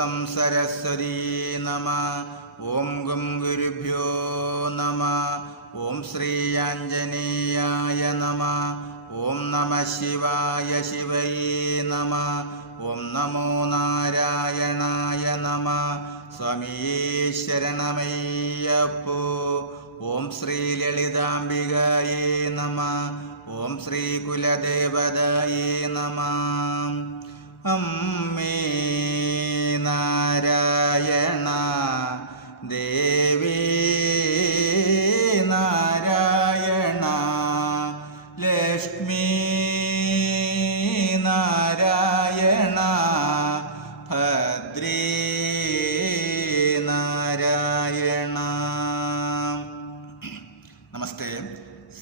Some Saraswati നമഃ. ഓം gum ഗുരുഭ്യോ നമഃ. ഓം ശ്രീ ആഞ്ജനേയായ നമഃ. ഓം നമഃ ശിവായ ശിവയേ നമഃ. ഓം നമോ നാരായണായ നമഃ. സ്വാമിയേ ശരണമയ്യപ്പോ. ഓം ശ്രീ ലളിതാംബികായേ നമഃ. ഓം ശ്രീ കുലദേവതായേ നമഃ. അമ്മേ നാരായണ ദേവി നാരായണ ലക്ഷ്മി നാരായണ ഭദ്രേ നാരായണ. നമസ്തേ.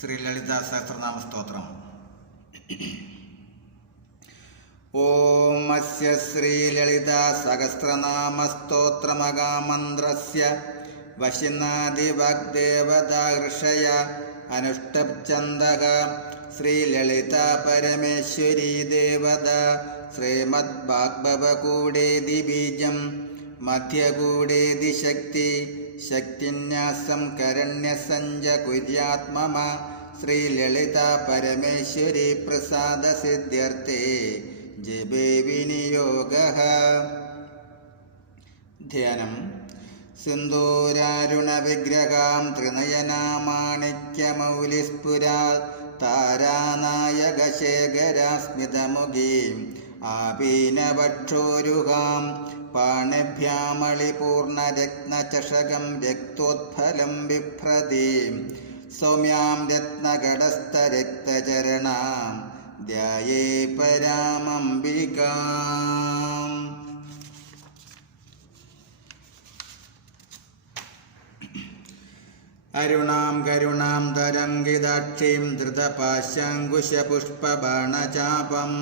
ശ്രീ ലളിതാ സഹസ്രനാമ സ്തോത്രം. ഓം അസ്യ ശ്രീ ലളിതാ സഹസ്രനാമ സ്തോത്രമഹാമന്ത്രസ്യ വശിനാദിവാഗ്ദേവതാ ഋഷയ അനുഷ്ഠബ്ഛന്ദഃ ശ്രീ ലളിതാ പരമേശ്വരീ ദേവത ശ്രീമദ്ഭാഗ്ഭവകൂടേതി ബീജം മധ്യകൂടേതി ശക്തി ശക്തിന്യാസം കരണ്യസഞ്ജ കുര്യാത്മമ ശ്രീ ലളിതാ പരമേശ്വരി പ്രസാദ സിദ്ധ്യർത്ഥേ ജപേ വിനിയോഗഃ. ധ്യാനം. സിന്ദൂരാരുണ വിഗ്രഹാം ത്രിനയനാമാണിക്യമൗലിസ്ഫുരാ താരാനായക ശേഖരാ സ്മിതമുഖീം ആപീനവക്ഷോരുഹാം പാണിഭ്യാമളിപൂർണരത്നചഷകം രക്തോത്ഫലം ബിഭ്രതീം സൗമ്യാം രത്നകടസ്ഥരക്തചരണാം ധ്യായേ പരാമംബികാം. അരുണാം കരുണാം തരംഗിതാക്ഷീം ധൃതപാശാങ്കുശപുഷ്പബാണചാപം.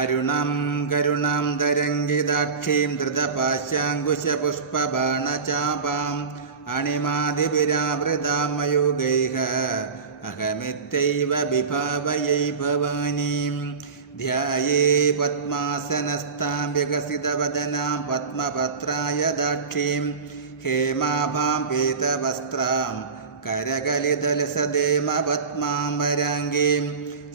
അരുണാം കരുണാം തരംഗിതാക്ഷീം ധൃതപാശാങ്കുശപുഷ്പബാണചാപാം അണിമാദിവിരാവൃതാം മയൂഖൈഃ അഹമിത്യൈവ വിഭാവയൈ ഭവാനീം. ധ്യായേ പദ്മാസനസ്ഥാം വികസിതവദനാം പദ്മപത്രായദാക്ഷീം ഹേമാഭാം പീതവസ്ത്രാം കരകലിതലസദേമപത്മാംബരാംഗീം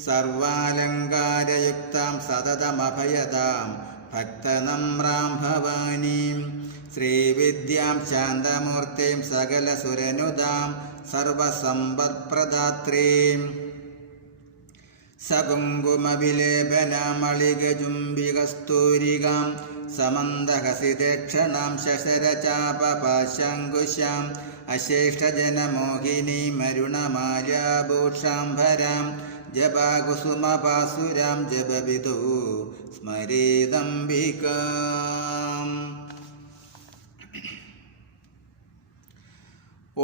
സർവാലങ്കാരയുക്താം സതതമഭയതാം ഭക്തനമ്രാം ഭവാനീം. ശ്രീവിദ്യാം ശാന്തമൂർത്തിം സകലസുരനുദാം സർവസമ്പത്പ്രദാത്രീം സകുങ്കുമവിലേപനാമളികജുംബികസ്തൂരികാം സമന്തഹസിതേക്ഷണാം ശശരചാപപാശാങ്കുശാം അശേഷജനമോഹിനീം അരുണമാലാഭൂഷാംഭരാം ജപാകുസുമപാസുരാം ജപവിദോ സ്മരേദംബികാം.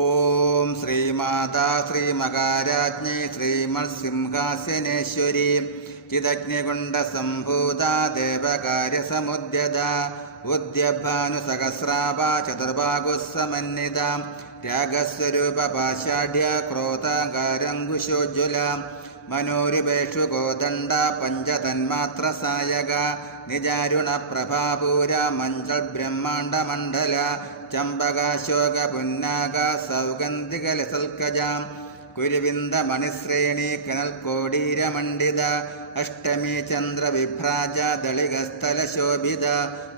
ഓം ശ്രീമാതാ ശ്രീമഹാരാജ്ഞി ശ്രീമത്സിംഹാസനേശ്വരി ചിദഗ്നികുണ്ഡസംഭൂതാ ദേവകാര്യസമുദ്യത ഉദ്യഭാനുസഹസ്രാഭാ ചതുർബാഹുസമന്വിത രാഗസ്വരൂപപാഷാഢ്യ ക്രോധാകാരങ്കുശോജ്വല മനോരുപേഷു കോദണ്ഡ പഞ്ചതന്മാത്രസായക നിജാരുണ പ്രഭാപൂര മഞ്ചൾ ബ്രഹ്മാണ്ഡമണ്ഡല ചമ്പകാശോക പുന്നാക സൗഗന്ധികലസൽക്കജാം കുരുവിന്ദമണിശ്രേണി കനൽക്കോടീരമണ്ഡിത അഷ്ടമി ചന്ദ്രവിഭ്രാജ ദളികസ്ഥലശോഭിത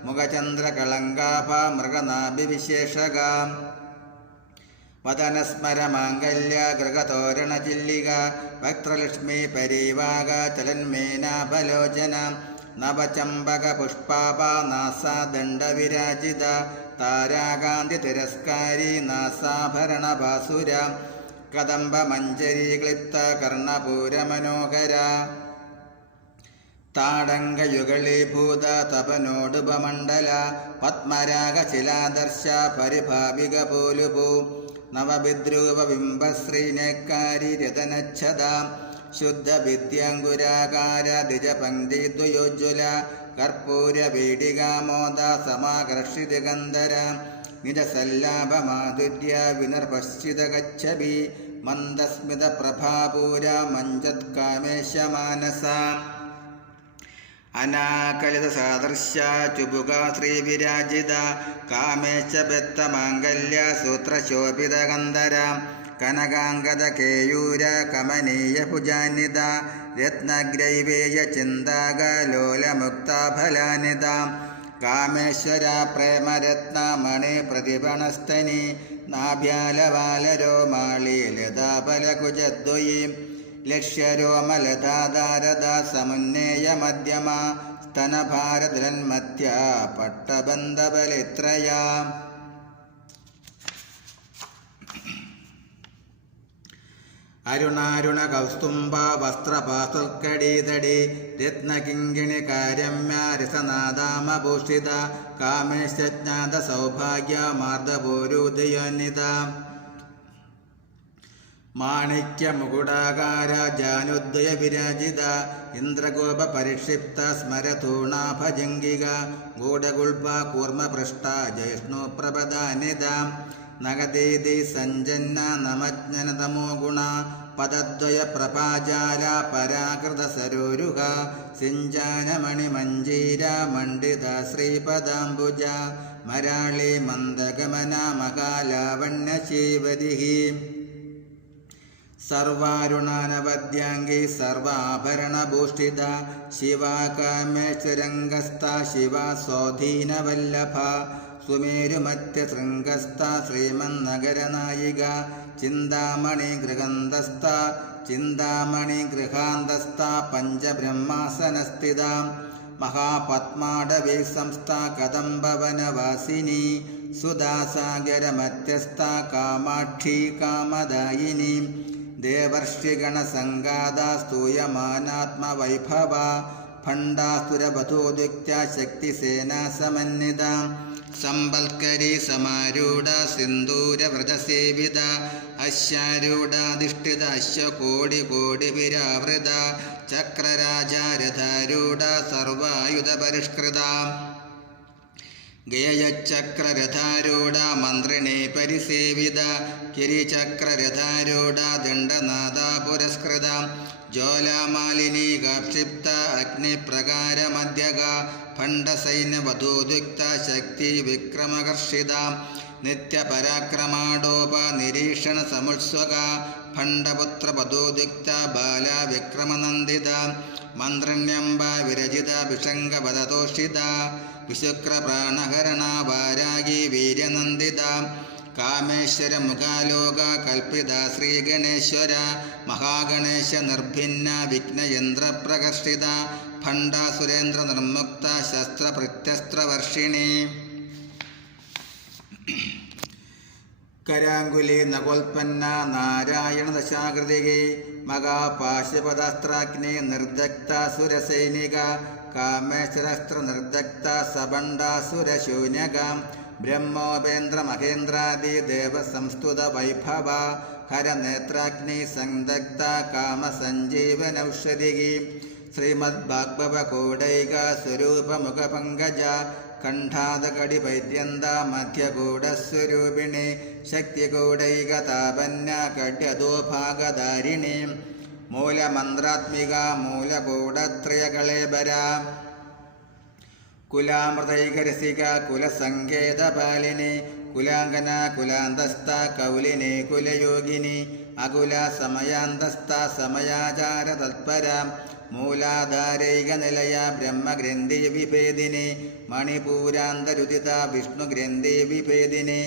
മുഖചന്ദ്രകളങ്കാഭ മൃഗനാഭിവിശേഷക വദനസ്മരമാംഗല്യ ഗൃഹതോരണചില്ലിക വക്ത്രലക്ഷ്മി പരീവാക ചലന്മേനാഭലോചന നവചമ്പക പുഷ്പാഭ നാസാദണ്ഡവിരാജിത താരാകാന്തി തിരസ്കാരി നാസാഭരണഭാസുര കദംബമഞ്ജരീ ക്ലിപ്ത കർണപൂരമനോഹര താടങ്കയുഗളീഭൂത തപനോടുപമണ്ഡല പത്മരാഗശിലാദർശ പരിഭാവിക പോലുപൂ നവവിദ്രൂപബിംബശ്രീനേക്കാരി രതനച്ഛത ശുദ്ധവിദ്യാങ്കുരാകാര ദ്വിജപങ്ക്തിദ്വയോജ്വല കർപ്പൂരപീഠികാമോദ സമാകർഷിതഗന്ധര നിജസല്ലാഭമാധുര്യ വിനർപശ്ചിതഗച്ഛബി മന്ദസ്മിത പ്രഭാപൂര മഞ്ജത്കാമേശമാനസ അനാകലിത സാദൃശ്യ ചുബുക ശ്രീവിരാജിത കാമേശ ബദ്ധമാംഗല്യ സൂത്രശോഭിത ഗന്ധര കനകാംഗത കേയൂര കമനീയ ഭുജാനിത രത്നഗ്രൈവേയ ചിന്താകലോലമുക്താഫലാനിത കാമേശ്വര പ്രേമരത്നമണി പ്രതിപണസ്തനി നാഭ്യാലവാലരോമാളി ലതാഫലകുജദ്വയീ ലക്ഷ്യരോമലതാധാരദ സമുന്നേയ മധ്യമ സ്തനഭാരദ്രന്മത്യ പട്ടബന്ധബലിത്രയ അരുണാരുണ കൗസ്തുംഭ വസ്ത്രപാസുൽക്കടീതടി രത്നകിങ്കിണി കാരമ്യ രസനാദാമഭൂഷിത കാമേശജ്ഞാത സൗഭാഗ്യ മാർദ്ദപൂരുദയോന്നിത മാണിക്യ മുകുടാകാര ജാനുദ്ദയ വിരാജിത ഇന്ദ്രഗോപ പരിക്ഷിപ്ത സ്മരതൂണാഭജംഗിക ഗൂഢഗുൾഭ കൂർമ്മപൃഷ്ട ജയഷ്ണു പ്രപദാനിത നഗദേദി സഞ്ജന്ന നമജ്ഞന തമോ ഗുണ പദദ്വയ പ്രഭാജാല പരാകൃത സരോരുഹ സിഞ്ചാനമണി മഞ്ജീര മണ്ഡിത ശ്രീപദാംബുജ മരാളി മന്ദഗമന മഹാലാവണ്യ ശീവതിഹി സർവാരുണാനവദ്യാംഗി സർവാഭരണഭൂഷിത ശിവാകാമേശ്വരംഗസ്ഥ ശിവ സ്വാധീനവല്ലഭ സുമേരുമത്യശൃംഗസ്ഥ ശ്രീമന്നഗരനായിക ചിന്താമണി ഗൃഹന്തസ്ഥ ചിന്താമണി ഗൃഹാന്തസ്ഥ പഞ്ചബ്രഹ്മാസനസ്ഥിത മഹാപത്മാടവി സംസ്ഥ കദംബവനവാസിനി സുധാസാഗരമധ്യസ്ഥ കാമാക്ഷി കാമദായിനി ദേവർഷിഗണസംഗാത സ്തൂയമാനാത്മവൈഭവ ഭണ്ഡാസുരവധൂദിക്ത ശക്തിസേനാസമന്വിത സമ്പൽക്കരി സമാരൂഢ സിന്ദൂരവ്രജസേവിത അശ്വാരൂഢാധിഷ്ഠിത അശ്വകോടി കോടി വിരാവൃത ചക്രരാജാരഥാരൂഢ സർവായുധ പരിഷ്കൃത ഗേയചക്രരഥാരൂഢ മന്ത്രിണേ പരിസേവിത കിരിചക്രരഥാരൂഢ ദണ്ഡനാഥ പുരസ്കൃത ജ്വാലാമാലിനി കാക്ഷിപ്ത അഗ്നിപ്രകാരമധ്യക ഭണ്ഡസൈന്യവധൂദിക്ത ശക്തി വിക്രമകർഷിത നിത്യപരാക്രമാടോപ നിരീക്ഷണ സമുത്സ്വക ഭണ്ഡപുത്രവധൂദിക്ത ബാല വിക്രമനന്ദിത മന്ത്രണ്യംബ വിരചിത വിഷംഗപദതോഷിത വിശുക്രപ്രാണഹരണ വാരാഗി വീര്യനന്ദിത കാമേശ്വര മുഖാലോക കൽപ്പിത ശ്രീഗണേശ്വര മഹാഗണേശ നിർഭിന്ന വിഘ്നയന്ത്രപ്രകർഷിത ഭണ്ഡാസുരേന്ദ്ര നിർമുക്ത ശസ്ത്രപ്രത്യസ്ത്രവർഷിണി കരാങ്കുലി നഗോൽപ്പന്ന നാരായണ ദശാകൃതികി മഹാപാശുപദാസ്ത്രാഗ്നി നിർദഗ്ധ സുരസൈനിക കാമേശ്വരസ്ത്ര നിർദഗ്ധ സബണ്ഡാസുരശൂന്യക ബ്രഹ്മോപേന്ദ്ര മഹേന്ദ്രാദി ദേവസംസ്തുത വൈഭവ ഹരനേത്രാഗ്നി സംദഗ്ധ കാമസഞ്ജീവനൌഷധികി ശ്രീമദ് ഭാഗവകോടൈക സ്വരൂപമുഖപങ്കജ കണ്ഠാദകടി വൈദ്യന്ത മധ്യകൂടസ്വരൂപിണി ശക്തികൂടൈകതാപന്യ കട്യതോഭാഗധാരിണി മൂലമന്ത്രാത്മിക മൂലകൂടത്രയകളേബര കുലാമൃതൈകരസിക കുലസങ്കേതപാലിനി കുലാംഗന കുലാന്തസ്ഥ കൗലിനി കുലയോഗിനി അകുല സമയാന്തസ്ഥ സമയാചാര തത്പര മൂലാധാരൈക നിലയ ബ്രഹ്മഗ്രന്ഥി വിഭേദിനി മണിപൂരാന്തരുദിത വിഷ്ണുഗ്രന്ഥി വിഭേദിനി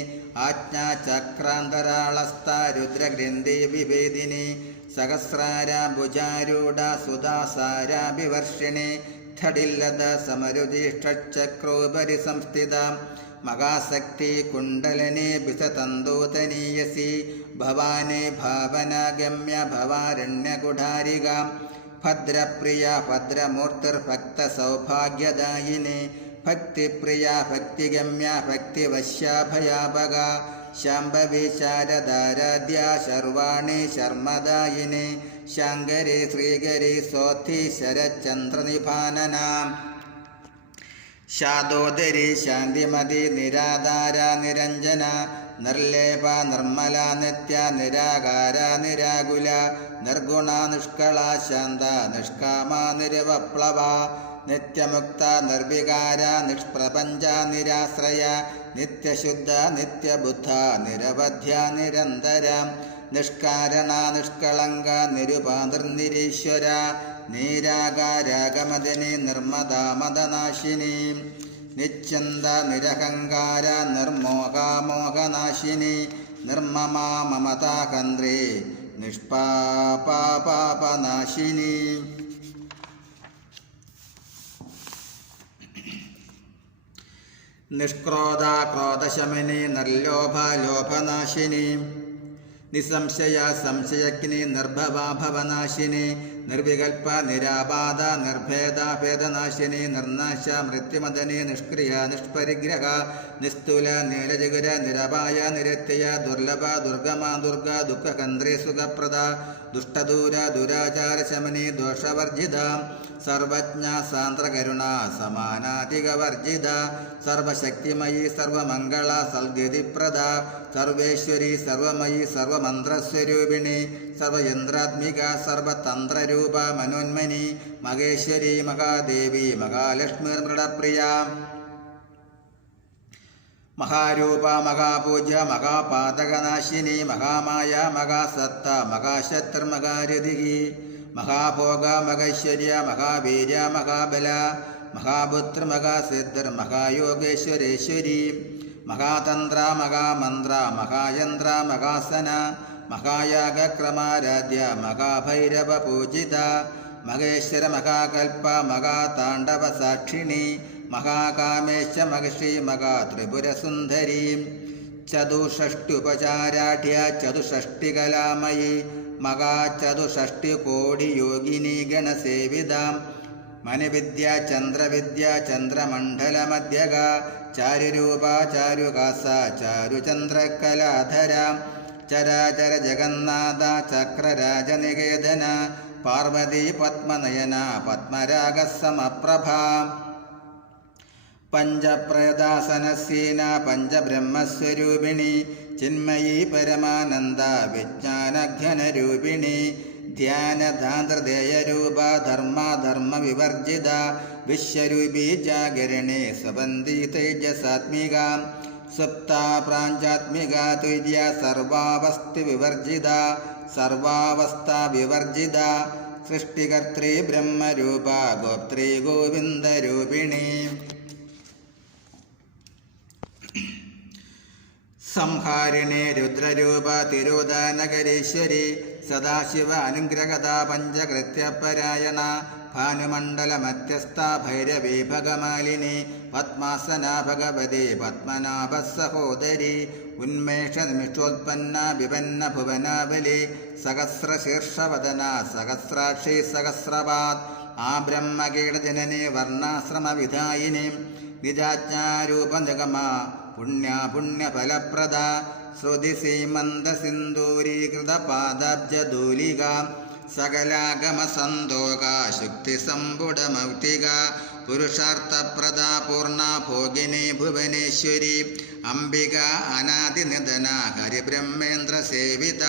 ആജ്ഞാചക്രാന്തരാളസ്ഥ രുദ്രഗ്രന്ഥി വിഭേദിനി സഹസ്രാര ഭുജാരൂഢ സുധാസാരാഭിവർഷിണി ഥടില്ലത സമരുജിഷ്ഠക്രോപരി സംസ്ഥിത മഹാശക്തി കുണ്ടലിനി ബിസതന്തൂതനീയസി ഭവാനി ഭാവനഗമ്യ ഭവാരണ്യകുഠാരിക ഭദ്രപ്രിയ ഭദ്രമൂർത്തിർഭക്ത സൗഭാഗ്യദായിനി ഭക്തിപ്രിയ ഭക്തിഗമ്യ ഭക്തിവശ്യാഭയാപക ശാംഭവി ശാരദാരാധ്യ ശർവാണി ശർമ്മദായിനി ശങ്കരി ശ്രീകരി സോധി ശരചന്ദ്രനിഭാനന ശാദോദരി ശാന്തിമതി നിരാധാര നിരഞ്ജന നിർലേപ നിർമ്മല നിത്യ നിരാകാര നിരാകുല നിർഗുണ നിഷ്കള ശാന്ത നിഷ്കാമ നിരവപ്ലവ നിത്യമുക്ത നിർവികാര നിഷ്പ്രപഞ്ച നിരാശ്രയ നിത്യശുദ്ധ നിത്യബുദ്ധ നിരവധ്യ നിരന്തര നിഷ്കാരണ നിഷ്കളങ്ക നിരുപാതിർനിരീശ്വര നീരാകാരാഗമദിനി നിർമ്മദാമദനാശിനി നിശ്ചന്ത നിരഹങ്കാര നിർമോഹാമോഹനാശിനി നിർമ്മമാ മമതാകന്ത്രേ നിഷ്പാപാപാപനാശിനി നിഷ്ക്രോധ ക്രോധശമിനി നിർലോഭ ലോഭനാശിനി നിസംശയ സംശയഗ്നി നിർഭവാഭവനാശിനി നിർവികൽപ്പ നിരാപാദ നിർഭേദ ഭേദനാശിനി നിർനാശ മൃത്യുമദനി നിഷ്ക്രിയ നിഷ്പരിഗ്രഹ നിസ്തുല നീലജഗുര നിരപായ നിരത്യയ ദുർലഭ ദുർഗമ ദുർഗ ദുഃഖകന്ത്രേ സുഖപ്രദ ദുഷ്ടദൂര ദുരാചാരശമനി ദോഷവർജിത സർവജ്ഞ സാന്ദ്രകരുണ സമാനാധികവർജിത സർവശക്തിമയി സർവമംഗള സൽഗതിപ്രദ സർവേശ്വരി സർവമയി സർവമന്ത്രസ്വരൂപിണി സർവയന്ത്രാത്മിക സർവതന്ത്രരൂപ മനോന്മനി മഹേശ്വരി മഹാദേവി മഹാലക്ഷ്മി മൃഡപ്രിയ മഹാരൂപ മഹാപൂജ മഹാപാതകനാശിനി മഹാമായ മഹാസത്ത മഹാശത്രുമഹാരഥി മഹാഭോഗ മഹൈശ്വര്യ മഹാവീര്യ മഹാബല മഹാപുത്ര മഹാസിദ്ധർ മഹായോഗേശ്വരേശ്വരി മഹാതന്ത്ര മഹാമന്ത്ര മഹായന്ത്ര മഹാസന മഹായാഗക്രമാരാധ്യ മഹാഭൈരവ പൂജിത മഹേശ്വര മഹാകൽപ്പ മഹാതാണ്ഡവ സാക്ഷിണി മഹാകാമേശ മഹർഷി മഹാത്രിപുരസുന്ദരി ചതുഷ്ട്യുപചാരാഢ്യ ചതുഷ്ടികലാമയി മഹാചതുഷ്ടികോടിയോഗിനി ഗണസേവിത മനുവിദ്യ ചന്ദ്രവിദ്യ ചന്ദ്രമണ്ഡലമധ്യക ചാരുരൂപ ചാരുകാസ ചാരുചന്ദ്രകലാധര ചരാചര ജഗന്നാഥ ചക്രരാജനികേതന പാർവതി പത്മനയന പത്മരാഗസമപ്രഭ പഞ്ചപ്രേതാസനസീന പഞ്ചബ്രഹ്മസ്വരൂപിണി ചിന്മയീ പരമാനന്ദ വിജ്ഞാനഘനരൂപിണി ധ്യാനധാന്തൃദേയരൂപ ധർമ്മ വിവർജിത വിശ്വരൂപി ജാഗരിണി സ്വബന്ധി തേജസാത്മിക സുപ്ത പ്രാഞ്ചാത്മിക തുര്യ സർവാവസ്ഥ വിവർജിത സർവാവസ്ഥ വിവർജിത സൃഷ്ടികർത്തൃ ബ്രഹ്മരൂപ ഗോപ്ത്രീ ഗോവിന്ദരൂപിണി സംഹാരിണി രുദ്രരൂപ തിരോധാനകരീശ്വരി സദാശിവ അനുഗ്രഹത പഞ്ചകൃത്യപരായണ ഭാനുമണ്ഡലമധ്യസ്ഥ ഭൈരവീ ഭഗമാലിനി പത്മാസന ഭഗവതി പത്മനാഭ സഹോദരി ഉന്മേഷ നിമിഷോത്പന്ന വിപന്ന ഭുവനാബലി സഹസ്രശീർഷവദന സഹസ്രാക്ഷി സഹസ്രപാത് ആ ബ്രഹ്മകീടജനനി വർണ്ണാശ്രമവിധായിനി നിജാജ്ഞാരൂപനിഗമ പുണ്യഫലപ്രദ ശ്രുതി സീമന്തസിന്ദൂരീകൃത പാദാബ്ജധൂലിക സകലാഗമസന്തോക ശുക്തിസമ്പുടമൗക്തിക പുരുഷാർത്ഥപ്രദ പൂർണ്ണ ഭോഗിനി ഭുവനേശ്വരി അംബിക അനാദിനിധന ഹരിബ്രഹ്മേന്ദ്ര സേവിത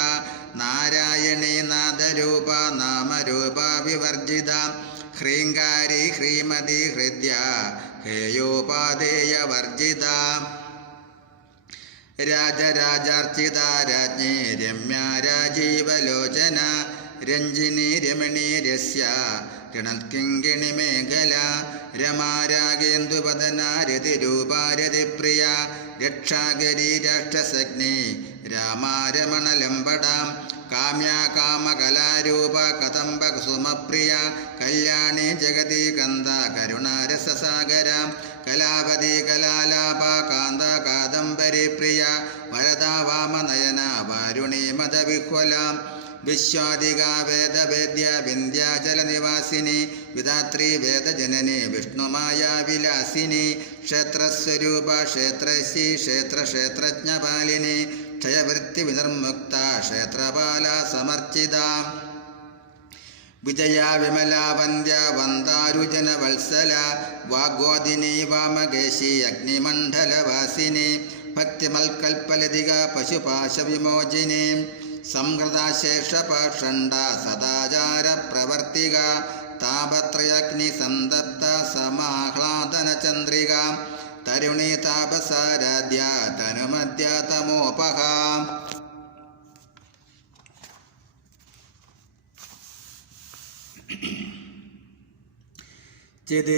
നാരായണീ നാദരൂപ നാമരൂപ വിവർജിത ഹ്രീങ്കാരി ഹ്രീമതി ഹൃദ്യ ഹേയോപാദേയവർജിത രാജരാജാർച്ചിത രാജ്ഞി രമ്യ രാജീവലോചന രഞ്ജിനി രമണീ രസ്യ രണത്കിങ്കിണി മേഖല രമാരാഗേന്ദുപദന രതിരൂപാരതിപ്രിയ രക്ഷാഗരി രാഷ്ട്രസഗ്നി രാമാരമണലംബടാം കാമ്യാ കാമകലാരൂപ കദംബ കുസുമപ്രിയ കല്യാണി ജഗതി കന്ദ കരുണാരസസാഗര കലാപതി കലാലാപ കാന്ത കാദംബരി പ്രിയ വരദാ വാമനയന വാരുണി മദവിഹ്വല വിശ്വാദിക വേദവേദ്യ വിന്ധ്യാചലനിവാസിനി വിധാത്രി വേദജനനി വിഷ്ണുമായ വിലാസിനി ക്ഷേത്രസ്വരൂപ ക്ഷേത്രശി ക്ഷേത്രജ്ഞപാലിനി ക്ഷയവൃത്തി വിനിർമുക്ത ക്ഷേത്രപാല സമർച്ചിത വിജയ വിമല വന്ദ്യ വന്ദാരുജന വത്സല വാഗ്വാദിനി വാമകേശി അഗ്നിമണ്ഡലവാസിനി ഭക്തിമൽക്കൽപ്പലതിക പശുപാശ വിമോചിനി സംഹൃതാശേഷപാഷണ്ഡ സദാചാര പ്രവർത്തിക താപത്രയഗ്നി സന്തപ്ത സമാഹ്ലാദന ചന്ദ്രിക തരുണി താപസാരാധ്യ തനുമദ്യ തമോപഹ.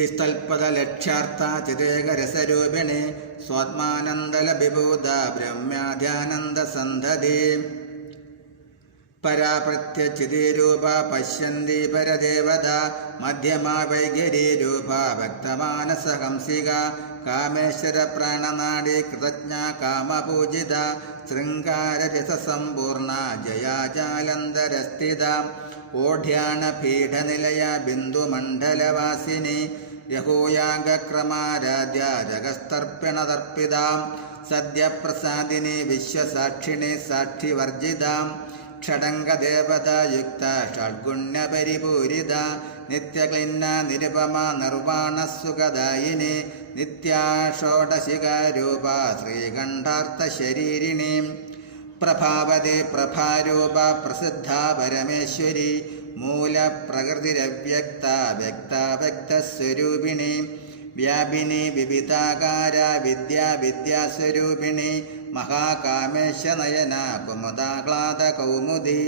ചിതിസ്തൽപദലക്ഷ്യാർത്ഥ ചിതേകരസരൂപിണി സ്വാത്മാനന്ദലവിഭൂത ബ്രഹ്മ്യാധ്യാനന്ദസന്ധതി പരാപ്രത്യചിതിരൂപ പശ്യന്തി പരദേവത മധ്യമാ വൈഖരീരൂപ ഭക്തമാനസഹംസിക കാമേശ്വര പ്രാണനാടി കൃതജ്ഞ കാമപൂജിത ശൃംഗാരരസസമ്പൂർണ ജയാജാലന്ധരസ്ഥിത ഓഢ്യാണപീഠനിലയ ബിന്ദുമണ്ഡലവാസിനി രഘൂയാംഗക്രമാരാധ്യ ജഗസ്തർപ്പണതർപ്പിതാം സദ്യപ്രസാദിനി വിശ്വസാക്ഷിണി സാക്ഷിവർജിതാം ഷഡംഗദേവതായുക്ത ഷഡ്ഗുണ്യപരിപൂരിത നിത്യക്ലിന്ന നിരുപമ നിർവാണസുഖദായിനി നിത്യാഷോഡശികാരൂപ ശ്രീകണ്ഠാർത്ഥശരീരിണി പ്രഭാവതി പ്രഭാരൂപ പ്രസിദ്ധ പരമേശ്വരി മൂലപ്രകൃതിരവ്യക്ത വ്യക്താവ്യക്തസ്വരൂപിണി വ്യാപിനി വിവിധാകാര വിദ്യാസ്വരൂപിണി മഹാകാമേശനയന കുമുദാഹ്ലാദ കൗമുദി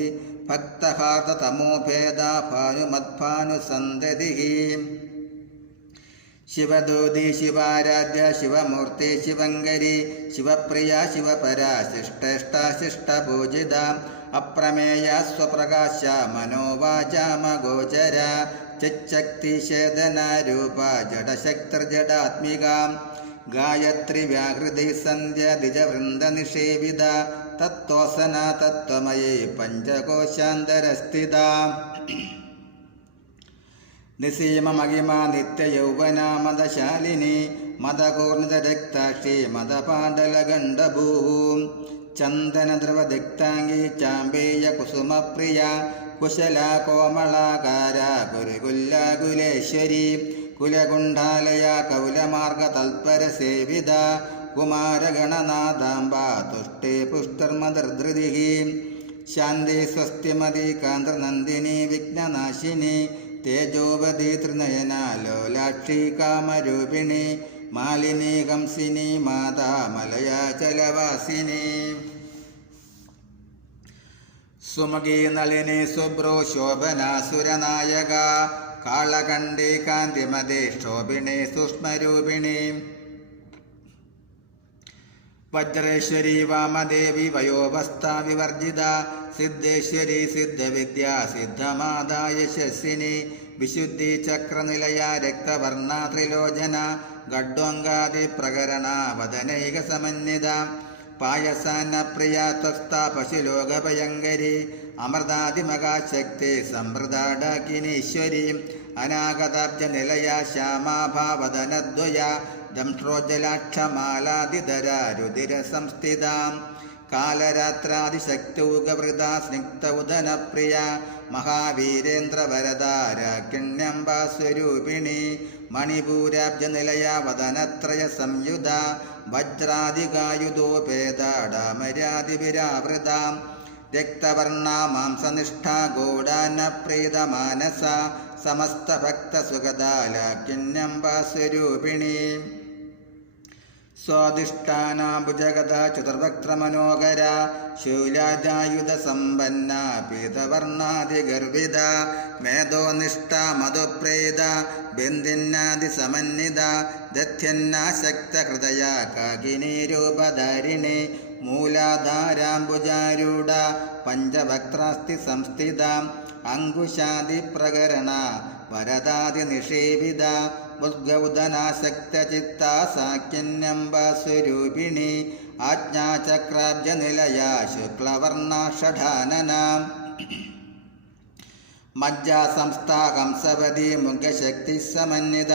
ഭക്തഹാർദതമോഭേദ ഭാനുമദ്ഭാനുസന്തതി ശിവദൂതി ശിവാരാധ്യ ശിവമൂർത്തി ശിവങ്കരി ശിവപ്രിയ ശിവപര ശിഷ്ടേഷ്ടശിഷ്ടപൂജിത അപ്രമേയ സ്വപ്രകാശ മനോവാചാമഗോചര ചിച്ഛക്തിശേദനാരൂപ ജഡശക്തിർജഡാത്മിക ഗായത്രി വ്യാഹൃതി സന്ധ്യ ദ്വിജവൃന്ദനിഷേവിത തത്വസന തത്വമയീ പഞ്ചകോശാന്തരസ്ഥിത നിസീമമഹിമ നിത്യയൗവന മദശാലിനി മദകൂർണിതരക്താക്ഷി മദപാണ്ഡലഗണ്ഡഭൂഃ ചന്ദനദ്രവദിക്താംഗി ചാമ്പേയ കുസുമപ്രിയ കുശല കോമളാകാര കുരുകുല്ലാകുലേശ്വരി കുലകുണ്ഡാലയ കൗലമാർഗതൽപരസേവിത കുമാരഗണനാഥാംബ തുഷ്ടേ പുഷ്ടർമദർധൃതി ശാന്തി സ്വസ്തിമതി കാന്തനന്ദിനി വിഘ്നനാശിനി തേജോവതി ത്രിനയന ലോലാക്ഷി കാമരൂപിണി മാലിനി ഹംസിനി മാതാ മലയാചലവാസിനി സുമകീ നളിനി സുബ്രോ ശോഭനാസുരനായക കാളകണ്ഠി കാന്തിമതി ശോഭിണി സൂക്ഷ്മരൂപിണി വജ്രേശ്വരി വാമദേവി വയോവസ്ഥ വിവർജിത സിദ്ധേശ്വരി സിദ്ധവിദ്യ സിദ്ധമാതാ യശസ്വിനി വിശുദ്ധി ചക്രനിലയ രക്തവർണ ത്രിലോചന ഗഡ്വാംഗാദി പ്രകരണ വദനൈക സമന്വിത പായസാന പ്രിയ ത്വസ്ഥ പശുലോകഭയങ്കരി അമൃതാദിമകാശക്തി സമ്പ്രദാഡാകിനീശ്വരി അനാഗതാബ്ജ നിലയ ശ്യാമാഭാവദനദ്വയ ദംഷ്ട്രോജലാക്ഷമാലാദിധര രുതിര സംസ്ഥിതാം കാലരാത്രാദിശക്തൗകവൃത സ്നിഗ്ധ ഉദനപ്രിയ മഹാവീരേന്ദ്രവരദാരാകിണ്യംബാസ്വരൂപിണി മണിപൂരാബ്ജനിലയ വദനത്രയ സംയുത വജ്രാദികായുധോപേതാഡാമര്യാദിവിരാവൃത രക്തവർണ മാംസനിഷ്ഠ ഗോഡാനപ്രീതമാനസ സമസ്തഭക്തസുഗതാലാകിണ്യംബാസ്വരൂപിണി സ്വാദിഷ്ഠാനാഭുജഗത ചതുർവക്ത്രമനോഹര ശൂലാജായുധസമ്പന്ന പീതവർണാദിഗർവിത മേധോനിഷ്ഠ മധുപ്രേത ബന്ധിന്നാദിസമന്വിത ദധ്യന്നാശക്തഹൃദയ കാകിനീരൂപധാരിണി മൂലാധാരാംബുജാരൂഢ പഞ്ചവക്ത്രാസ്തി സംസ്ഥിത അങ്കുശാദിപ്രകരണ വരദാദിനിഷേവിത ഉദ്ഗൗദനാസക്തചിത്ത സാക്കിന്യംബസ്വരൂപിണി ആജ്ഞാചക്രാബ്ജനിലയ ശുക്ലവർണ ഷഠാനന മജ്ജാസംസ്ഥാ ഹംസവതി മുഖശക്തി സമന്വിത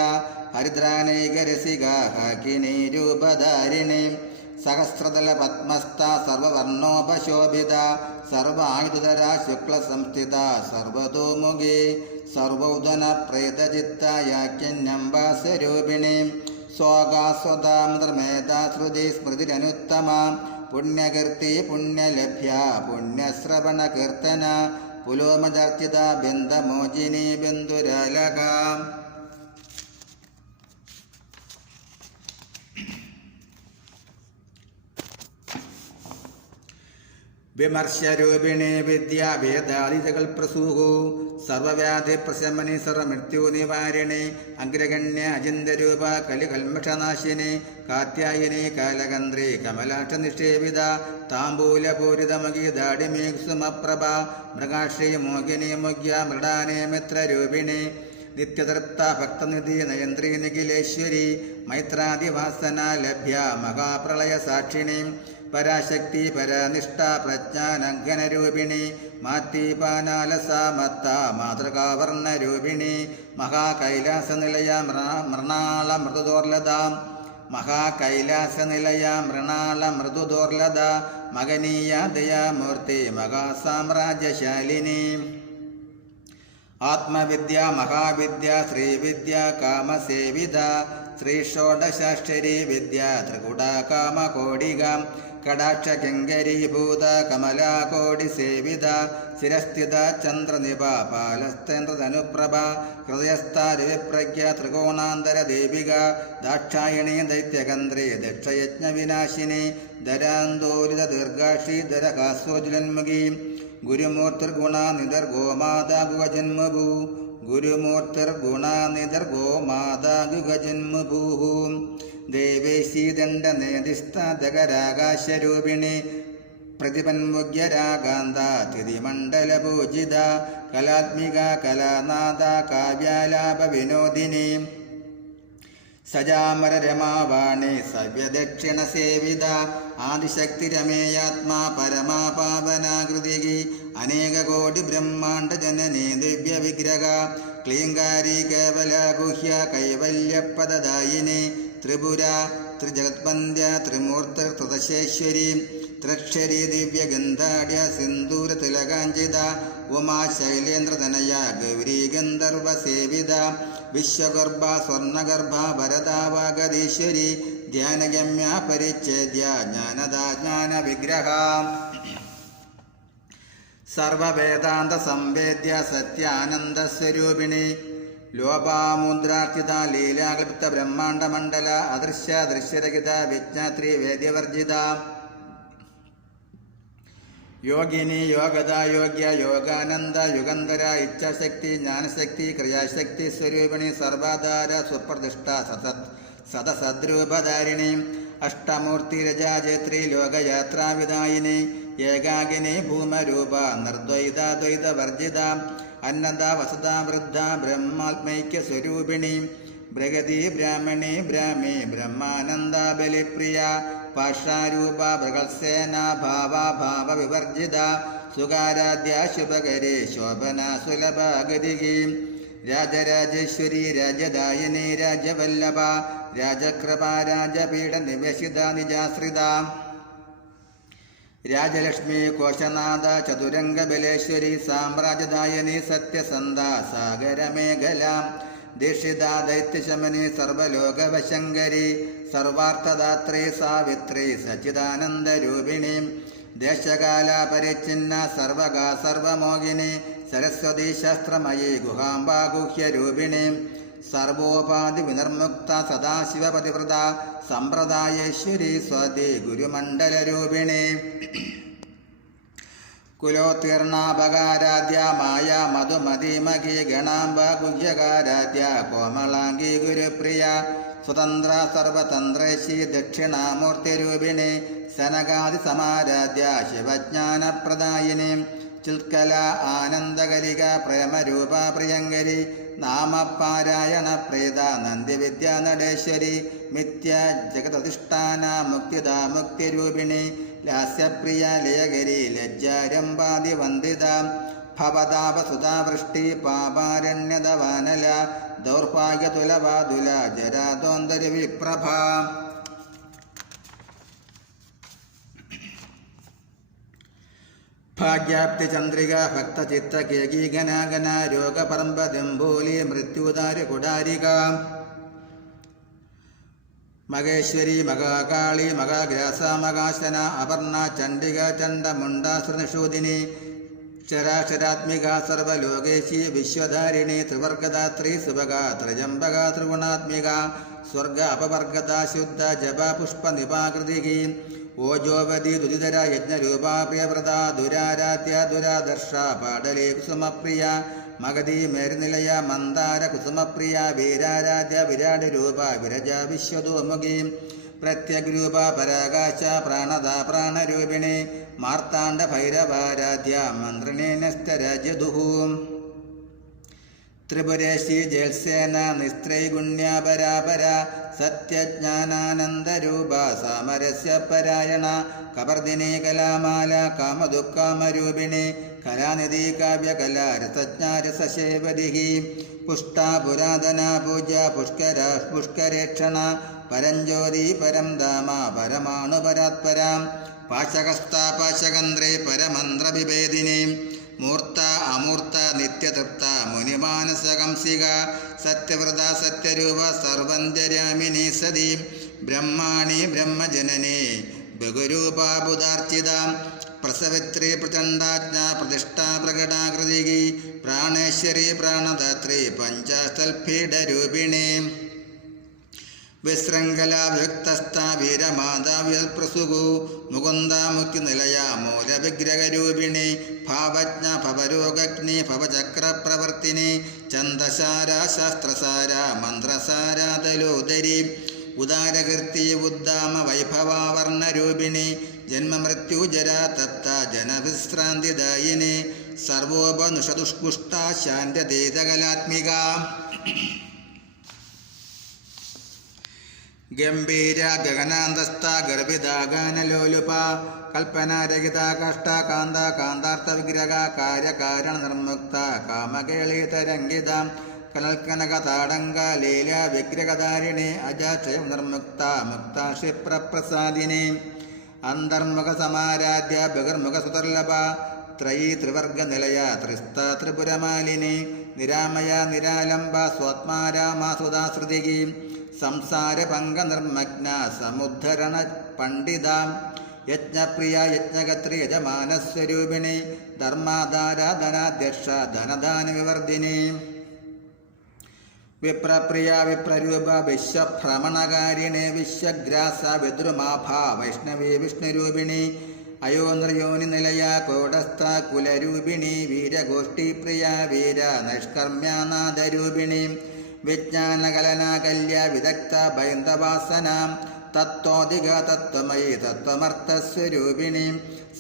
ഹരിദ്രാനൈകരസിക ഹാകിനീരൂപധാരിണി സഹസ്രതല പത്മസ്ഥ സർവവർണോപശോഭിത സർവായുധര ശുക്ലസംസ്ഥിത സർവതോമുഖി സർവൗദന പ്രേതചിത്തായാക്യന്യംബാസ്വരൂപിണി സ്വാഗാസ്വതാമൃതമേധാ ശ്രുതി സ്മൃതിരനുത്തമ പുണ്യകീർത്തി പുണ്യലഭ്യ പുണ്യശ്രവണകീർത്തന പുലോമദർച്ചിത ബന്ധമോചിനി ബന്ധുരാലക. വിമർശരൂപിണി വിദ്യ വേദാദിജകൾ പ്രസൂഹു സർവവ്യാധി പ്രശമനി സർവമൃത്യു നിവാരിണി അഗ്രഗണ്യ അചിന്തരൂപ കലികൽമഷനാശിനി കാത്യായിനി കാലകന്ത്രി കമലാക്ഷ നിഷേവിത താംബൂലപൂരിതമഗീതാടിമീ സുമപ്രഭ മൃഗാശ്രീ മോഹിനി മുഗ്യ മൃഡാനേ മിത്രരൂപിണി നിത്യതൃപ്ത ഭക്തനിധി നയന്ത്രി നിഖിലേശ്വരി മൈത്രാദിവാസന ലഭ്യ മഹാപ്രളയ സാക്ഷിണി പരാശക്തി പരനിഷ്ഠ പ്രജ്ഞാനങ്കനരൂപിണി മാതീപാനാലസാമത്ത മാതൃകാവർണ്ണരൂപിണി മഹാകൈലാസനിലയ മൃണാള മൃദുദോർലത മഹാകൈലാസനിലയ മൃണാള മൃദുദോർലത മകനീയ ദയാമൂർത്തി മഹാസാമ്രാജ്യശാലിനി ആത്മവിദ്യ മഹാവിദ്യ ശ്രീവിദ്യ കാമസേവിത ശ്രീഷോഡശാക്ഷരി വിദ്യ ത്രികുട കാമകോടിക കടാക്ഷ കിങ്കരീഭൂത കമലാകോടി സേവിത ശിരസ്ഥിത ചന്ദ്രനിഭ പാലസ്തേന്ദ്രധനുപ്രഭ ഹൃദയസ്ഥാരവിപ്രജ്ഞ ത്രികോണാന്തര ദേവിക ദാക്ഷായണി ദൈത്യകന്ത്രി ദക്ഷയജ്ഞവിനാശിനി ധരാന്തോലിത ദീർഘാക്ഷി ധരഹാസ്യോജ്വലന്മുഖി ഗുരുമൂർത്തിർഗുണാനിധർ ഗോമാതാ ഗുഹജന്മഭൂ ഗുരുമൂർത്തിർഗുണാനിധർ ഗോമാതാ ഗുഹജന്മഭൂ ദേവേശീദണ്ഡനേദിസ്തഗരാകാശരൂപിണി പ്രതിപന്മുഗ്യരാകാന്ത തിരിമണ്ഡലപൂജിത കലാത്മിക കലാനാഥ കാവ്യാലാപ വിനോദിനി സജാമര രമാവാണി സവ്യദക്ഷിണ സേവിത ആദിശക്തിരമേയാത്മാ പരമാ പാവനാകൃതി അനേക കോടി ബ്രഹ്മാണ്ഡ ജനനീ ദിവ്യ വിഗ്രഹ ക്ലീങ്കാരി കേവല ഗുഹ്യ കൈവല്യപദദായിനി ത്രിപുര ത്രിജഗത്പന്ദ്യ ത്രിമൂർത്തിർ ത്രിദശേശ്വരി ത്രക്ഷരി ദിവ്യഗന്ധാഢ്യ സിന്ദൂര തിലകാഞ്ചിത ഉമാ ശൈലേന്ദ്രതനയ ഗൗരീ ഗന്ധർവ സേവിത വിശ്വഗർഭ സ്വർണഗർഭ ഭരതാവാഗതീശ്വരി ധ്യാനഗമ്യ പരിച്ഛേദ്യ ജ്ഞാനദാ ജ്ഞാന വിഗ്രഹ സർവവേദാന്ത സംവേദ്യ സത്യാനന്ദസ്വരൂപിണി ലോപാമുദ്രാർച്ചിത ലീലാകൽപിത ബ്രഹ്മാണ്ഡമണ്ഡല അദൃശ്യ ദൃശ്യരഹിത വിജ്ഞാത്രി വേദ്യവർജിത യോഗിനി യോഗദ യോഗ്യ യോഗാനന്ദ യുഗന്ധര ഇച്ഛാശക്തി ജ്ഞാനശക്തി ക്രിയാശക്തി സ്വരൂപിണി സർവാധാര സുപ്രതിഷ്ഠ സദസദ്രൂപധാരിണി അഷ്ടമൂർത്തിരജാജേത്രി ലോകയാത്രാവിദായിനി ഏകാകിനി ഭൂമരൂപ നിർദ്വൈതാദ്വൈതവർജിത അന്നദ വസത വൃദ്ധ ബ്രഹ്മാത്മൈക്യ സ്വരൂപിണി ബ്രഗതി ബ്രാഹ്മണി ബ്രാഹ്മി ബ്രഹ്മാനന്ദ ബലിപ്രിയ പാഷാരൂപ ബൃഹത്സേന ഭാവ വിവർജിത സുഖാരാധ്യ ശുഭകരി ശോഭന സുലഭഗതികി രാജരാജേശ്വരി രാജദായിനി രാജവല്ലഭ രാജകൃപ രാജപീഠ നിവേശിത നിജാശ്രിത രാജലക്ഷ്മി കോശനാഥ ചതുരംഗബലേശ്വരി സാമ്രാജ്യദായനി സത്യസന്ധ സാഗരമേഖല ദീക്ഷിത ദൈത്യശമനി സർവലോകവശങ്കരി സർവാർത്ഥദാത്രി സാവിത്രി സച്ചിദാനന്ദരൂപിണി ദേശകാല പരിച്ഛിന്ന സർവകാ സർവമോഹിനി സരസ്വതി ശാസ്ത്രമയി ഗുഹാംബാ ഗുഹ്യരൂപിണി സർവോപാധി വിനിർമുക്ത സദാശിവപതിവ്രത സമ്പ്രദായേശ്വരി സ്വതി ഗുരുമണ്ഡലരൂപിണി കുലോത്തീർണാപകാരാധ്യ മായ മധുമതിമകി ഗണാംബ ഗുഹ്യകാരാധ്യ കോമളാംഗി ഗുരുപ്രിയ സ്വതന്ത്ര സർവതന്ത്രേശി ദക്ഷിണാമൂർത്തിരൂപിണി സനകാദി സമാരാധ്യ ശിവജ്ഞാനപ്രദായിനി ചിൽക്കല ആനന്ദകലിക പ്രേമരൂപ പ്രിയങ്കരി നാമപാരായണ പ്രീത നന്ദിവിദ്യ നടേശ്വരി മിഥ്യ ജഗതധിഷ്ഠാന മുക്തിദ മുക്തിരൂപിണി ലാസ്യപ്രിയ ലയകരി ലജ്ജാരംഭാതി വന്ദിത ഭവതാപസുതാവൃഷ്ടി പാപാരണ്യതവാനല ദൗർഭാഗ്യതുലവാതുല ജരാതോന്തരി വിപ്രഭ ഭാഗ്യാപ്തി ചന്ദ്രിക ഭക്തചിത്ത കേകീഗനാഗന രോഗപരമ്പ ദംഭൂലി മൃത്യുദാര കുടാരിക മഹേശ്വരി, മഹാകാളി, മഹാഗ്രാസ, മഹാശന, അപർണ, ചണ്ഡിക, ചണ്ഡമുണ്ട, ശ്രീനിഷൂദിനി, ക്ഷരാക്ഷരാത്മിക, സർവലോകേശി, വിശ്വധാരിണി, ത്രിവർഗദാത്രി, സുഭഗ, ത്രജംബക, ത്രിഗുണാത്മിക, സ്വർഗ അപവർഗത, ശുദ്ധ, ജപ, പുഷ്പ, നിപാകൃതി, ഓജോവതി, ദുരിതര, യജ്ഞരൂപ, പ്രിയവ്രത, ദുരാരാധ്യ, ദുരാദർശ, പാടലി, കുസുമപ്രിയ, മഗധി, മേരുനിലയ, മന്ദാര, കുസുമപ്രിയ, വീരാരാധ്യ, വിരാട് രൂപ, വിരജ, വിശ്വതോമുഖി, പ്രത്യഗ്രൂപ, പരാകാശ, പ്രാണദ, പ്രാണരൂപിണി, മാർത്താണ്ഡ, ഭൈരവാരാധ്യ, മന്ത്രിണി, നസ്തരാജ്യദുഹു, ത്രിപുരേശി, ജൽസേന, നിസ്ത്രൈഗുണ്യ, പരാപര, സത്യജ്ഞാനാനന്ദരൂപ, സാമരസ്യ പരായണ, കവർദിനി, കലാമാല, കാമദുഃഖാമരൂപിണി, കലാനിധി, കാവ്യകല, രസജ്ഞാരസേവതി, പുഷ്ട, പുരാതന, പൂജ, പുഷ്കര, പുഷ്കരേക്ഷണ, പരഞ്ജ്യോതി, പരം ധാമ, പരമാണു, പരാത്പര, പാശകസ്ഥ, പാശകന്ത്രേ, പരമന്ത്രവിഭേദിനി, മൂർത്ത, അമൂർത്ത, നിത്യതൃപ്ത, മുനിമാനസകംസിക, സത്യവ്രത, സത്യരൂപ, സർവന്തര്യാമിനി, സതി, ബ്രഹ്മാണി, ബ്രഹ്മജനനി, ബഹുരൂപാബുധാർച്ചിത, പ്രസവിത്രി, പ്രചണ്ഡാജ്ഞ, പ്രതിഷ്ഠാ, പ്രകടാകൃതി, പ്രാണേശ്വരി, പ്രാണദാത്രി, പഞ്ചസ്ഥൽപീഠരൂപിണി, വിശൃംഖല, വ്യക്തസ്ഥ, വീരമാതാവ്യൽപ്രസുഗു, മുകുന്ദ, മുക്തിനിലയ, മൂലവിഗ്രഹരൂപിണി, ഭാവജ്ഞ, ഭവരോഗഗ്നി, ഭവചക്രപ്രവർത്തിനി, ഛന്ദസാര, ശാസ്ത്രസാര, മന്ത്രസാര, തലോദരി, ഉദാരകീർത്തി, ഉദ്ദാമ, വൈഭവാവർണരൂപിണി, ജന്മമൃത്യുജരാ തപ്ത, ജനവിശ്രാന്തിദായിനി, സർവോപനുഷദുഷ്പുഷ്ട, ശാന്യതേജകലാത്മിക, ഗംഭീര, ഗഗനാന്തസ്ഥ, ഗർഭിതാഗാനലോലുപ, കൽപ്പനാരഹിത, കഷ്ട, കാന്ത, കാന്താർത്ഥ വിഗ്രഹ, കാര്യകാരണ നിർമുക്ത, കാമകേളി, തരംഗിത, കനൽക്കനക, താടങ്ക, ലീല, വിഗ്രഹധാരിണി, അജാക്ഷയം നിർമുക്ത, മുക്ത, ക്ഷിപ്രപ്രസാദിനി, അന്തർമുഖ, സമാരാധ്യ, ബഹിർമുഖ, സുദർലഭ, ത്രയീ, ത്രിവർഗ നിലയ, ത്രിസ്ത, ത്രിപുരമാലിനി, നിരാമയ, നിരാലംബ, സ്വാത്മാരാമാസുദാശ്രുതി, സംസാരഭംഗ നിർമ്മഗ്ന, സമുദ്ധരണ പണ്ഡിത, യജ്ഞപ്രിയ, യജ്ഞകത്രി, യജമാനസ്വരൂപിണി, ധർമാധാര, ധനാധ്യക്ഷ, ധനധാന വിവർധിനി, വിപ്രപ്രിയ, വിപ്രരൂപ, വിശ്വഭ്രമണകാരിണി, വിശ്വഗ്രാസ, വിദ്രുമാഭ, വൈഷ്ണവി, വിഷ്ണുരൂപിണി, അയോന്ദ്രയോനി നിലയ, കോടസ്ഥ, കുലരൂപിണി, വീരഗോഷ്ഠിപ്രിയ, വീര നൈഷ്കർമ്മ്യനാഥരൂപിണി, വിജ്ഞാനകലനാകല്യ, വിദഗ്ധ, ബൈന്ദവാസന, തത്വോധിക, തത്വമയി, തത്വമർത്ഥസ്വരൂപിണി,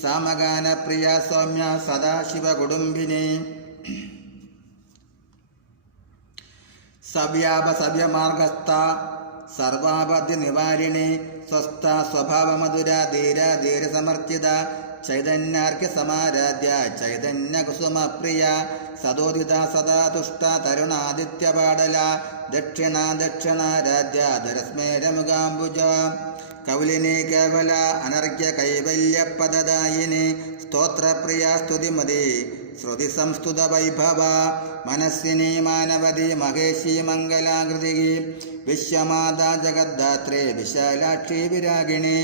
സാമഗാനപ്രിയ, സൗമ്യ, സദാശിവകുടുംബിനി, സവ്യാപ, സവ്യമാർഗസ്ഥ, സർവാപദ്യ നിവാരിണി, സ്വസ്ഥ, സ്വഭാവമധുര, ധീര, ധീരസമർച്ചിത, ചൈതന്യാർക്യ സമാരാധ്യ, ചൈതന്യ കുസുമപ്രിയ, സദോദിത, സദാ തുഷ്ട, തരുണാദിത്യപാടല, ദക്ഷിണ, ദക്ഷിണാരാധ്യ, ധരസ്മേരമുഖാംബുജ, കൗലിനി, കേവല, അനർഘ്യ, കൈവല്യ പദദായിനി, സ്തോത്രപ്രിയ, സ്തുതിമതി, ശ്രുതി സംസ്തുത വൈഭവ, മനസ്സിനി, മാനവതി, മഹേശി, മംഗലാകൃതി, വിശ്വമാതാ, ജഗദ്ധാത്രി, വിശാലാക്ഷി, വിരാഗിണി,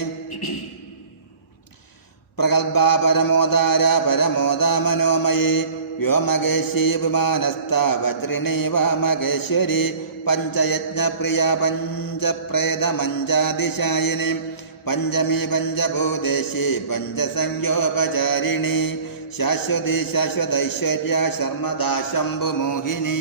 പ്രഗൽഭ, പരമോദാര, പരമോദ, മനോമയി, വ്യോമകേശി, വിമാനസ്ഥ, വജ്രിണി, വാമകേശ്വരി, പഞ്ചയജ്ഞപ്രിയ, പഞ്ചപ്രേത, മഞ്ചാതിശായിനി, പഞ്ചമി, പഞ്ചഭൂതേശി, പഞ്ചസംയോപചാരിണി, ശാശ്വതി, ശാശ്വതൈശ്വര്യ, ശർമ്മദാ, ശംഭുമോഹിനി,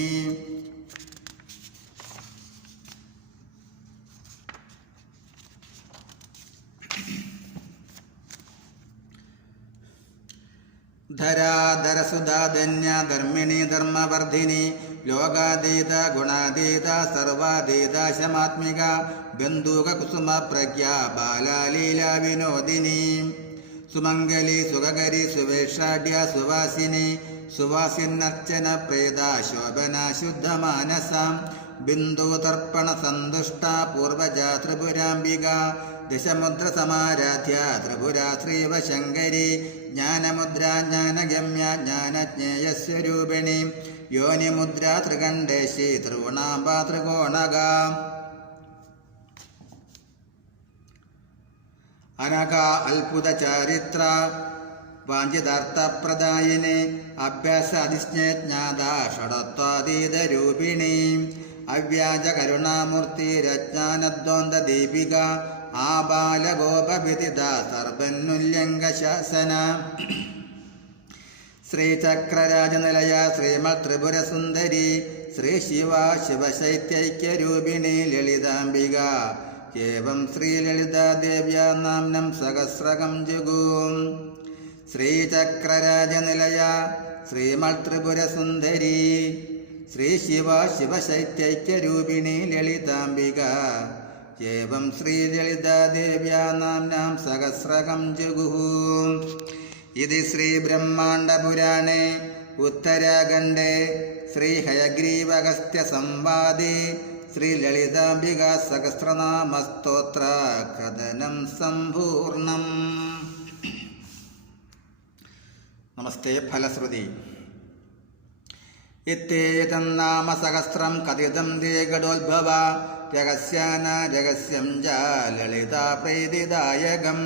ധരാധരസുധാധന്യ, ധർമ്മിണി, ധർമ്മവർദ്ധിനി, ലോകാതീത, ഗുണാതീത, സർവാതീത, ശമാത്മിക, ബന്ധൂക, കുസുമ, പ്രജ്ഞ, ബാലാലീല, വിനോദിനി, സുമംഗലി, സുഖകരി, സുവേഷാഢ്യ, സുവാസിനി, സുവാസിനർച്ചന, പ്രേത, ശോഭന, ശുദ്ധമാനസ, ബിന്ദുതർപ്പണ, സന്തുഷ്ട, പൂർവജ, ത്രിപുരാംബിക, ദശമുദ്ര സമാരാധ്യ, ത്രിപുര, ശ്രീവശങ്കരി, ജ്ഞാനമുദ്ര, ജ്ഞാനഗമ്യ, ജ്ഞാനജ്ഞേയസ്വരൂപിണി, യോനിമുദ്ര, ത്രികണ്ഠേശി, ത്രിഗുണാംബ, ത്രികോണക, അനഘ അത്ഭുത ചാരിത്ര വാഞ്ചിതാർത്ഥപ്രദായിനെ അഭ്യാസ അതിജ്ഞാത ഷടത്വാതീത രൂപിണി അവ്യാജ കരുണാമൂർത്തി രജ്ഞാനദ്വന്ദ് ദീപിക ആബാലഗോപവിദിത സർവന്നുല്യംഗ ശാസന ശ്രീചക്രരാജനിലയ ശ്രീമൽ ത്രിപുരസുന്ദരി ശ്രീ ശിവ ശിവശൈത്യൈക്യരൂപിണി ലളിതാംബിക ഏവം ശ്രീലളിതാദേവ്യാ നാംനം സഹസ്രകം ജഗൂം ശ്രീചക്രരാജനിലയ ശ്രീമൽ ത്രിപുരസുന്ദരി ശ്രീ ശിവ ശിവശൈത്യൈക്യരൂപിണി ലളിതാംബിക ഏവം ശ്രീലളിതാദേവ്യാ നാംനാം സഹസ്രകം ജഗുഃ. ഇത് ശ്രീബ്രഹ്മാണ്ഡപുരാണേ ഉത്തരാഖണ്ഡേ ശ്രീഹയഗ്രീവഗസ്ത്യ സംവാദേ ശ്രീലളിതാംബികാ സഹസ്രനാമസ്തോത്ര കഥനം സമ്പൂർണം. നമസ്തേ. ഫലശ്രുതി. ഇത്യേതന്നാമ സഹസ്രം കഥിതം ദേ ഗഡോത്ഭവ രഹസ്യാന രഹസ്യം ച ലളിതാ പ്രീതിദായകം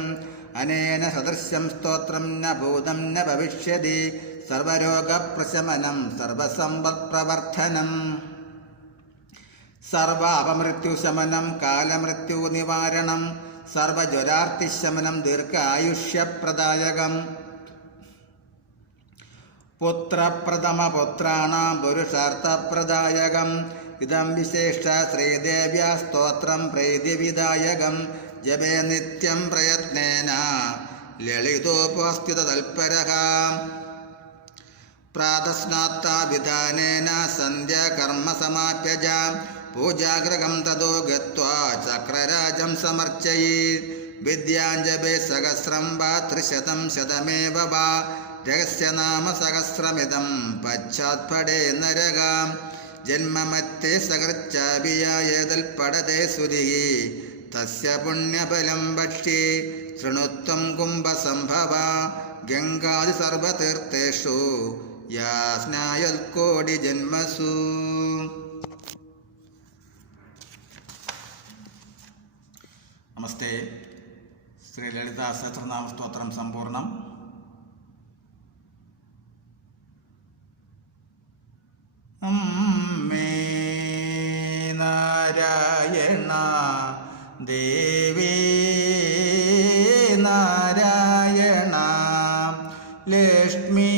അനേന സദൃശ്യം സ്തോത്രം ന ഭൂതം ന ഭവിഷ്യതി സർവരോഗപ്രശമനം സർവസമ്പത്പ്രവർദ്ധനം സർവാപമൃത്യുശമനം കാലമൃത്യുനിവാരണം സർവജ്വരാർത്തിശമനം ദീർഘായുഷ്യപ്രദായകം പുത്രപ്രഥമപുത്രാണാം പുരുഷാർത്ഥപ്രദായകം ഇദം വിശേഷ ശ്രീദേവ്യാ സ്തോത്രം പ്രീതിവിദായകം ജപേ നിത്യം പ്രയത്നേന ലളിതോപസ്ഥിതതൽപരഃ പ്രാതസ്നാത്താവിധാനേന സന്ധ്യാകർമ്മസമാപ്യജ പൂജാഗൃഹം തതോ ഗത്വാ ചക്രരാജം സമർച്ചയേത് വിദ്യാഞ്ജപേ സഹസ്രം വാ ത്രിശതം ശതമേവ വാ രഹസ്യനാമസഹസ്രമിദം പശ്ചാത്പടേ നരക ജന്മമത്തെ സകൃച്ചാഭിയായതൽ പടതേ സുരിഹി തസ്യ പുണ്യഫലം ഭക്ഷ്യേ ശൃണുത്വം കുംഭസംഭവ ഗംഗാദി സർവതീർത്ഥേഷു യാ സ്നായത് കോടി ജന്മസു. നമസ്തേ. ശ്രീ ലളിതാ സഹസ്രനാമ സ്തോത്രം സമ്പൂർണം. അമ്മേ നാരായണ ദേവി നാരായണ ലക്ഷ്മി